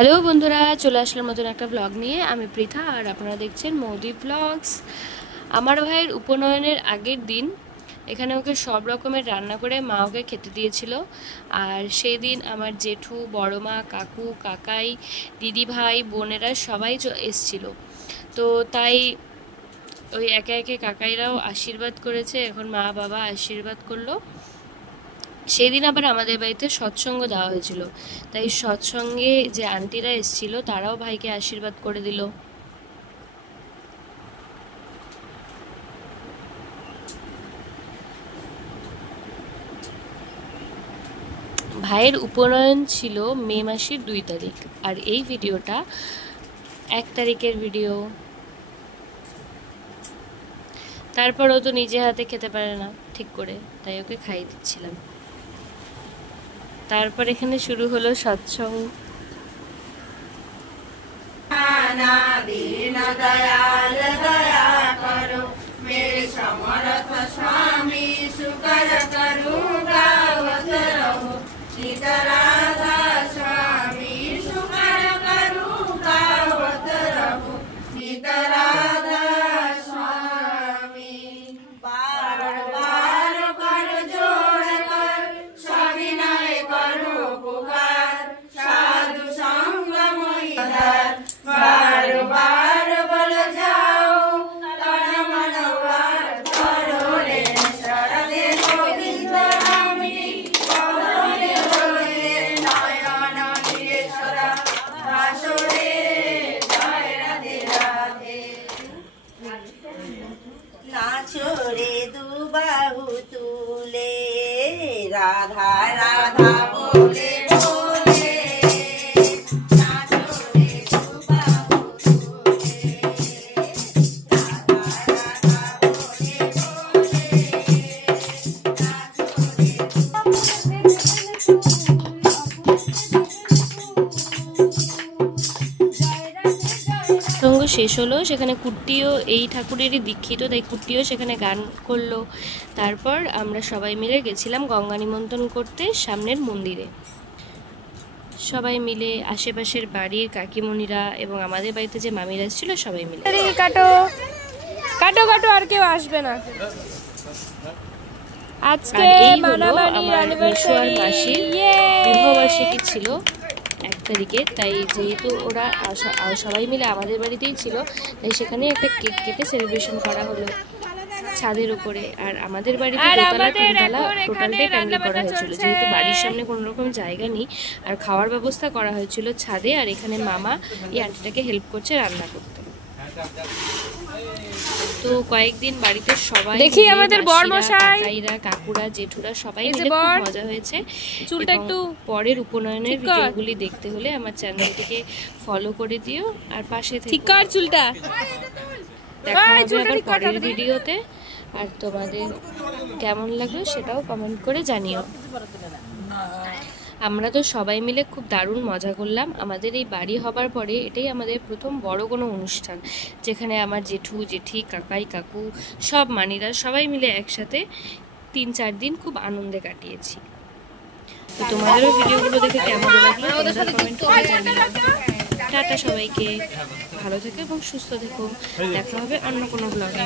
Hello বন্ধুরা, চলে আসলাম নতুন একটা ব্লগ নিয়ে। আমি পৃথা আর আপনারা দেখছেন মৌদি ব্লগস। আমার ভাইয়ের উপনয়নের আগের দিন এখানে ওকে সব রকমের রান্না করে মা ওকে খেতে দিয়েছিল। আর সেই দিন আমার জেঠু, বড় মা, কাকু, কাকাই, দিদি ভাই, বোনেরা সবাই এসছিল। তো তাই ওই একে একে কাকাইরাও আশীর্বাদ করেছে, এখন মা বাবা আশীর্বাদ করলো। সেই দিন আবার আমাদের বাড়িতে সৎসঙ্গ দেওয়া হয়েছিল, তাই সৎসঙ্গে যে আন্টিরা এসেছিল তারাও ভাইকে আশীর্বাদ করে দিল। ভাইয়ের উপনয়ন ছিল মে মাসের 2 তারিখ, আর এই ভিডিওটা 1 তারিখের ভিডিও। তারপর ও তো নিজে হাতে খেতে পারে না ঠিক করে, তাই ওকে খাইয়ে দিচ্ছিলাম। তারপর এখানে শুরু হলো সৎসঙ্গ। दयाल दया करो मेरे समर्थ स्वामी शुकर करूँगा गावत रहो नितराधा स्वामी शुकर करूँगा गावत रहो नितराधा स्वामी बार बार कर जोड़ कर सविनय करो पुकार साधु संग मोहिदार बार बार बोल जाओ तन मन करो रे शरदे गोविंद नामी करो रे होए नयन गिरेश्वरा दासो रे जय राधे राधे नाचो रे दुबाहु तुले राधा राधा बोले সঙ্গ শেষ হলো, সেখানে কুট্টিও এই ঠাকুরেরই দীক্ষিত, তাই কুট্টিও সেখানে গান করলো। তারপর আমরা সবাই মিলে গেছিলাম গঙ্গা নিমন্ত্রণ করতে সামনের মন্দিরে। সবাই মিলে আশেপাশের বাড়ির কাকিমণিরা এবং আমাদের বাড়িতে যে মামিরা ছিল সবাই মিলে। কাটো কাটো কাটো, আর কেউ আসবে না আজকে। আমার মেশো আর মাসির বিবাহবার্ষিকী ছিল 1 তারিখে, তাই যেহেতু ওরা সবাই মিলে আমাদের বাড়িতেই ছিল, তাই সেখানে একটা কেক কেটে সেলিব্রেশন করা হলো ছাদের উপরে। আর আমাদের বাড়িতে দোতলা 3 তলা টোটালটাই প্যান্ডেল করা হয়েছিল, যেহেতু বাড়ির সামনে কোনো রকম জায়গা নেই। আর খাওয়ার ব্যবস্থা করা হয়েছিল ছাদে, আর এখানে মামা এই আন্টিটাকে হেল্প করছে রান্না করতে। তো কয়েকদিন বাড়িতে সবাই দেখি আমাদের বড়মশাই, কাকাইরা, কাকুরা, জেঠুরা সবাই মিলে খুব মজা হয়েছে। চুলটা একটু পরের উপনয়নের ভিডিওগুলি দেখতে হলে আমার চ্যানেলটিকে ফলো করে দিও আর পাশে থেকে ঠিক কর চুলটা। দেখা হবে আবার পরের ভিডিওতে। আর তোমাদের কেমন লাগলো সেটাও কমেন্ট করে জানিও। আমরা তো সবাই মিলে খুব দারুণ মজা করলাম। আমাদের এই বাড়ি হবার পরে এটাই আমাদের প্রথম বড় কোনো অনুষ্ঠান, যেখানে আমার জেঠু, জেঠি, কাকাই, কাকু, সব মানিরা সবাই মিলে একসাথে 3-4 দিন খুব আনন্দে কাটিয়েছি। তো তোমাদেরও ভিডিওগুলো দেখে কেমন লাগলো তোমরা কমেন্ট করে জানিও। টাটা সবাইকে, ভালো থেকো এবং সুস্থ থেকো। দেখা হবে অন্য কোনো ব্লগে।